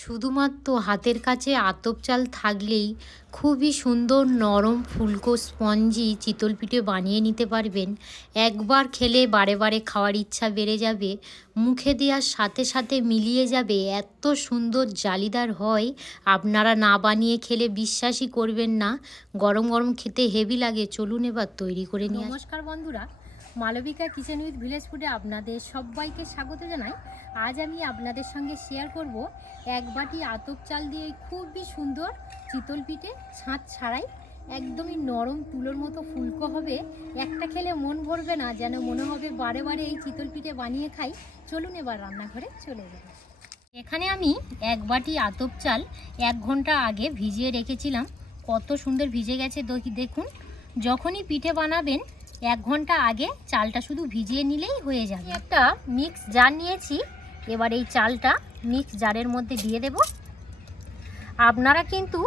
শুধুমাত্র হাতের কাছে আতপ চাল থাকলেই খুবই সুন্দর নরম ফুলকো স্পঞ্জি চিতল পিঠে বানিয়ে নিতে পারবেন। একবার খেলে বারে বারে খাওয়ার ইচ্ছা বেড়ে যাবে। মুখে দেওয়ার সাথে সাথে মিলিয়ে যাবে। এত সুন্দর জালিদার হয়। আপনারা না বানিয়ে খেলে বিশ্বাসই করবেন না। গরম গরম খেতে হেভি লাগে। চলুন এবার তৈরি করে নিয়ে নমস্কার বন্ধুরা। মালবিকা কিচেন উইথ ভিলেজ ফুডে আপনাদের সবাইকে স্বাগত জানাই। আজ আমি আপনাদের সঙ্গে শেয়ার করব এক বাটি আতপ চাল দিয়ে খুবই সুন্দর চিতল পিঠে ছাঁচ ছাড়াই। একদমই নরম তুলোর মতো ফুলকো হবে। একটা খেলে মন ভরবে না, যেন মনে হবে বারে বারে এই চিতল পিঠে বানিয়ে খাই। চলুন এবার রান্নাঘরে চলে যাব এখানে আমি এক বাটি আতপ চাল এক ঘণ্টা আগে ভিজিয়ে রেখেছিলাম। কত সুন্দর ভিজে গেছে দেখি দেখুন। যখনই পিঠে বানাবেন এক ঘণ্টা আগে চালটা শুধু ভিজিয়ে নিলেই হয়ে যাবে। একটা মিক্স জার নিয়েছি এবার এই চালটা মিক্স জারের মধ্যে দিয়ে দেব। আপনারা কিন্তু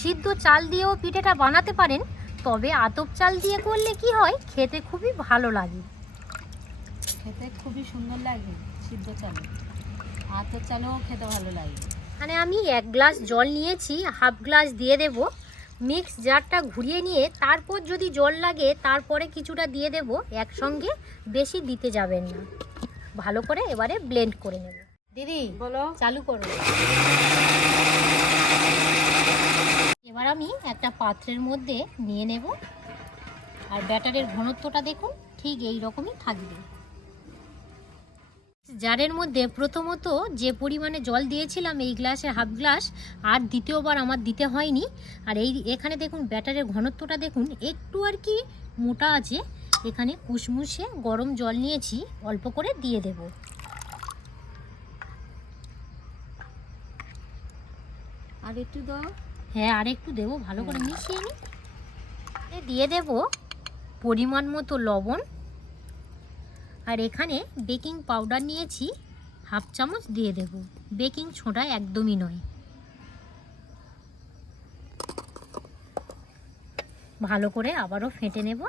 সিদ্ধ চাল দিয়েও পিঠেটা বানাতে পারেন তবে আতপ চাল দিয়ে করলে কি হয় খেতে খুবই ভালো লাগে। খেতে খুবই সুন্দর লাগে সিদ্ধ চালে। আতর চালেও খেতে ভালো লাগে। মানে আমি এক গ্লাস জল নিয়েছি হাফ গ্লাস দিয়ে দেব। মিক্স জারটা ঘুরিয়ে নিয়ে তারপর যদি জল লাগে তারপরে কিছুটা দিয়ে দেব একসঙ্গে বেশি দিতে যাবেন না। ভালো করে এবারে ব্লেন্ড করে নেব। দিদি বলো। চালু করো। এবার আমি একটা পাত্রের মধ্যে নিয়ে নেব। আর ব্যাটারের ঘনত্বটা দেখুন ঠিক এই রকমই থাকবে। জারের মধ্যে প্রথমত যে পরিমাণে জল দিয়েছিলাম এই গ্লাসে হাফ গ্লাস আর দ্বিতীয়বার আমার দিতে হয়নি। আর এই এখানে দেখুন ব্যাটারের ঘনত্বটা দেখুন একটু আর কি মোটা আছে। এখানে কুসমুসে গরম জল নিয়েছি অল্প করে দিয়ে দেব। আর একটু দাও। হ্যাঁ আর একটু দেবো ভালো করে মিশিয়ে নিই দিয়ে দেব পরিমাণ মতো লবণ। আর এখানে বেকিং পাউডার নিয়েছি, হাফ চামচ দিয়ে দেব। বেকিং ছোঁটা একদমই নয়। ভালো করে আবারও ফেটে নেব।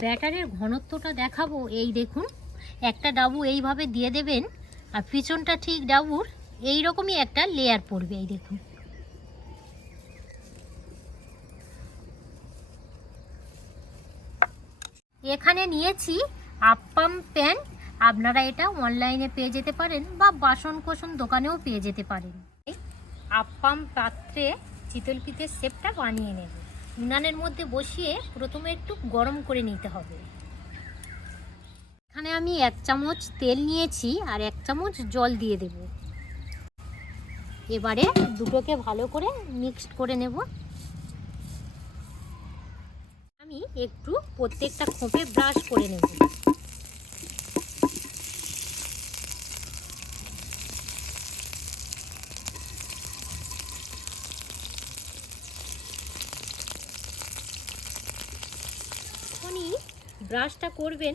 ব্যাটারের ঘনত্বটা দেখাবো, এই দেখুন। একটা ডাবু এইভাবে দিয়ে দেবেন, আর পিছনটা ঠিক ডাবুর এই রকমই একটা লেয়ার পড়বে, এই দেখুন। এখানে নিয়েছি আপ্পাম প্যান্ট আপনারা এটা অনলাইনে পেয়ে যেতে পারেন বা বাসন কোসন দোকানেও পেয়ে যেতে পারেন। আপ্পাম পাত্রে চিতল পিঠের শেপটা বানিয়ে নেব। উনানের মধ্যে বসিয়ে প্রথমে একটু গরম করে নিতে হবে। এখানে আমি এক চামচ তেল নিয়েছি আর এক চামচ জল দিয়ে দেব। এবারে দুটোকে ভালো করে মিক্সড করে নেব আমি একটু প্রত্যেকটা খোঁপে ব্রাশ করে নেব। যখনই ব্রাশটা করবেন,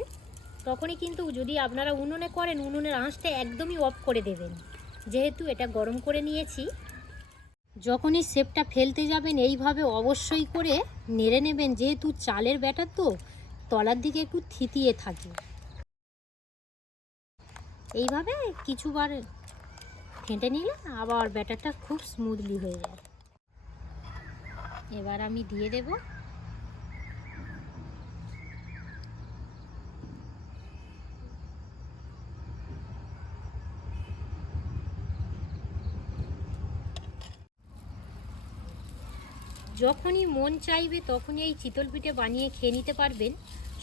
তখনই কিন্তু যদি আপনারা উনুনে করেন, উনুনের আঁচটা একদমই অফ করে দেবেন। যেহেতু এটা গরম করে নিয়েছি যখনই সেপটা ফেলতে যাবেন, এইভাবে অবশ্যই করে নেড়ে নেবেন। যেহেতু চালের ব্যাটার তো, তলার দিকে একটু থিতিয়ে থাকে। এইভাবে কিছুবার ফেটে নিলে আবার ব্যাটারটা খুব স্মুথলি হয়ে যায়। এবার আমি দিয়ে দেবো যখনই মন চাইবে তখনই এই চিতল পিঠে বানিয়ে খেয়ে নিতে পারবেন।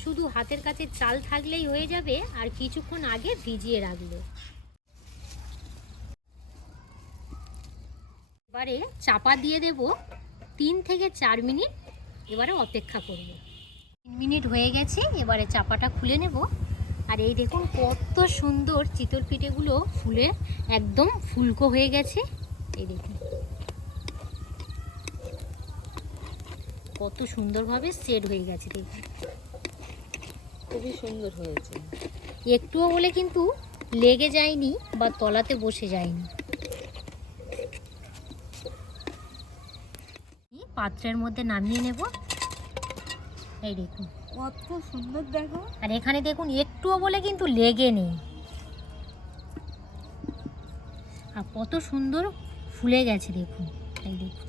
শুধু হাতের কাছে চাল থাকলেই হয়ে যাবে আর কিছুক্ষণ আগে ভিজিয়ে রাখলে এবারে চাপা দিয়ে দেব তিন থেকে চার মিনিট। এবারে অপেক্ষা করব। তিন মিনিট হয়ে গেছে, এবারে চাপাটা খুলে নেব। আর এই দেখুন কত সুন্দর চিতল পিঠেগুলো ফুলে একদম ফুলকো হয়ে গেছে। এই দেখুন। কত সুন্দরভাবে সেট হয়ে গেছে দেখুন। খুবই সুন্দর হয়েছে। একটুও বলে কিন্তু লেগে যায়নি বা তলাতে বসে যায়নি। পাত্রের মধ্যে নামিয়ে নেব। এই দেখুন। কত সুন্দর দেখো। আর এখানে দেখুন একটুও বলে কিন্তু লেগে নেই। আর কত সুন্দর ফুলে গেছে দেখুন। এই দেখুন।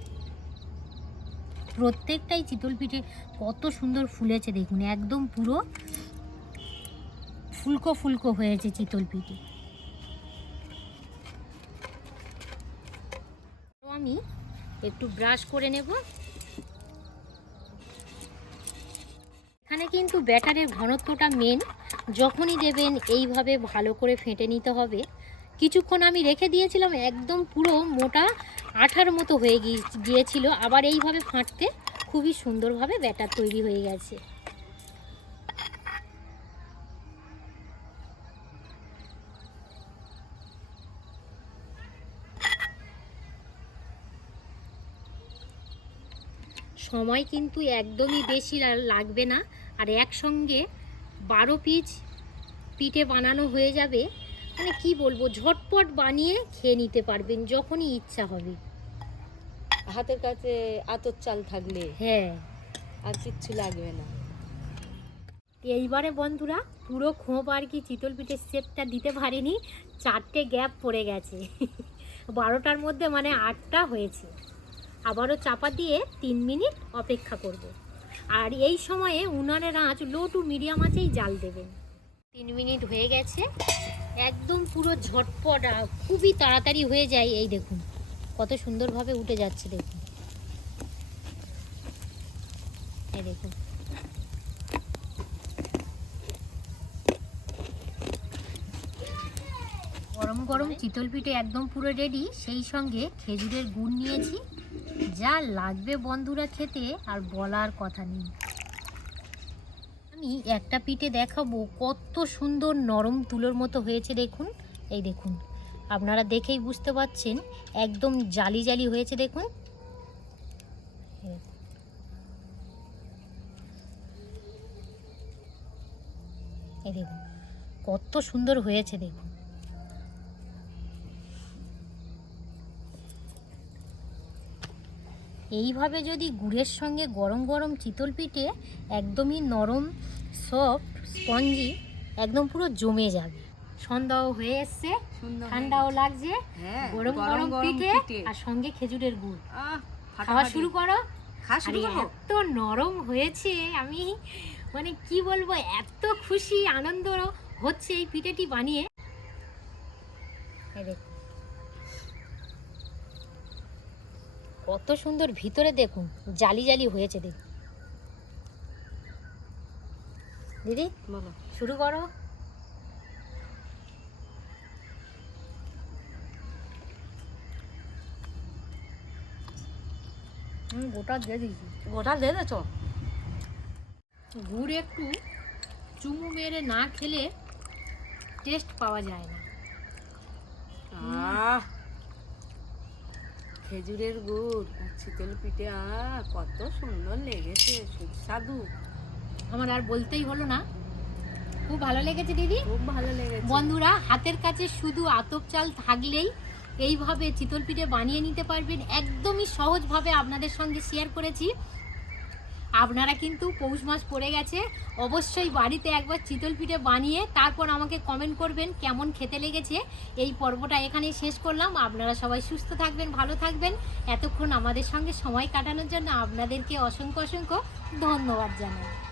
প্রত্যেকটাই চিতল পিঠে কত সুন্দর ফুলেছে দেখুন, একদম পুরো ফুলকো ফুলকো হয়েছে চিতল পিঠে। আমি একটু ব্রাশ করে নেব। এখানে কিন্তু ব্যাটারের ঘনত্বটা মেন যখনই দেবেন এইভাবে ভালো করে ফেটে নিতে হবে। কিছুক্ষণ আমি রেখে দিয়েছিলাম, একদম পুরো মোটা আঠার মতো হয়ে গিয়ে- গিয়েছিল। আবার এইভাবে ফাটতে খুবই সুন্দরভাবে ব্যাটার তৈরি হয়ে গেছে। সময় কিন্তু একদমই বেশি লাগবে না। আর একসঙ্গে বারো পিস পিঠে বানানো হয়ে যাবে। মানে কি বলব ঝটপট বানিয়ে খেয়ে নিতে পারবেন যখনই ইচ্ছা হবে। হাতের কাছে আতর চাল থাকলে হ্যাঁ। আর কিচ্ছু লাগবে না। এইবারে বন্ধুরা পুরো খোঁপ আর কি চিতল পিঠের শেপটা দিতে পারিনি চারটে গ্যাপ পড়ে গেছে। বারোটার মধ্যে মানে আটটা হয়েছে। আবারও চাপা দিয়ে তিন মিনিট অপেক্ষা করব। আর এই সময়ে উনানের আঁচ লো টু মিডিয়াম আঁচেই জাল দেবেন। তিন মিনিট হয়ে গেছে। একদম পুরো ঝটপট খুবই তাড়াতাড়ি হয়ে যায় এই দেখুন। কত সুন্দরভাবে উঠে যাচ্ছে দেখুন। এই দেখুন। গরম গরম চিতল পিঠে একদম পুরো রেডি সেই সঙ্গে খেজুরের গুড় নিয়েছি। যা লাগবে বন্ধুরা খেতে আর বলার কথা নেই। আমি একটা পিঠে দেখাবো কত সুন্দর নরম তুলোর মতো হয়েছে দেখুন এই দেখুন, আপনারা দেখেই বুঝতে পারছেন একদম জালি জালি হয়েছে দেখুন। এই দেখুন, কত সুন্দর হয়েছে দেখুন এইভাবে যদি গুড়ের সঙ্গে গরম গরম চিতল পিঠে একদমই নরম সফট স্পঞ্জি একদম পুরো জমে যাবে। সন্ধ্যাও হয়ে এসছে ঠান্ডাও লাগছে হ্যাঁ গরম গরম পিঠে আর সঙ্গে খেজুরের গুড়। খাওয়া শুরু করো। এত নরম হয়েছে আমি মানে কি বলব এত খুশি আনন্দ হচ্ছে এই পিঠেটি বানিয়ে। এই কত সুন্দর ভিতরে দেখুন জালি জালি হয়েছে দেখুন দিদি বলো। শুরু করো। গোটা দিয়ে দিয়েছি। গোটা দিয়ে দেছো গুড় একটু চুমু মেরে না খেলে টেস্ট পাওয়া যায় না। আহ খেজুরের গুড় আর চিতল পিঠে আ কত সুন্দর লেগেছে সুস্বাদু আমার আর বলতেই হলো না। খুব ভালো লেগেছে দিদি। খুব ভালো লেগেছে। বন্ধুরা হাতের কাছে শুধু আতপ চাল থাকলেই এইভাবে চিতল পিঠে বানিয়ে নিতে পারবেন। একদমই সহজভাবে আপনাদের সঙ্গে শেয়ার করেছি। আপনারা কিন্তু পৌষ মাস পড়ে গেছে, অবশ্যই বাড়িতে একবার চিতল পিঠে বানিয়ে তারপর আমাকে কমেন্ট করবেন কেমন খেতে লেগেছে। এই পর্বটা এখানেই শেষ করলাম। আপনারা সবাই সুস্থ থাকবেন, ভালো থাকবেন। এতক্ষণ আমাদের সঙ্গে সময় কাটানোর জন্য আপনাদেরকে অসংখ্য অসংখ্য ধন্যবাদ জানাই।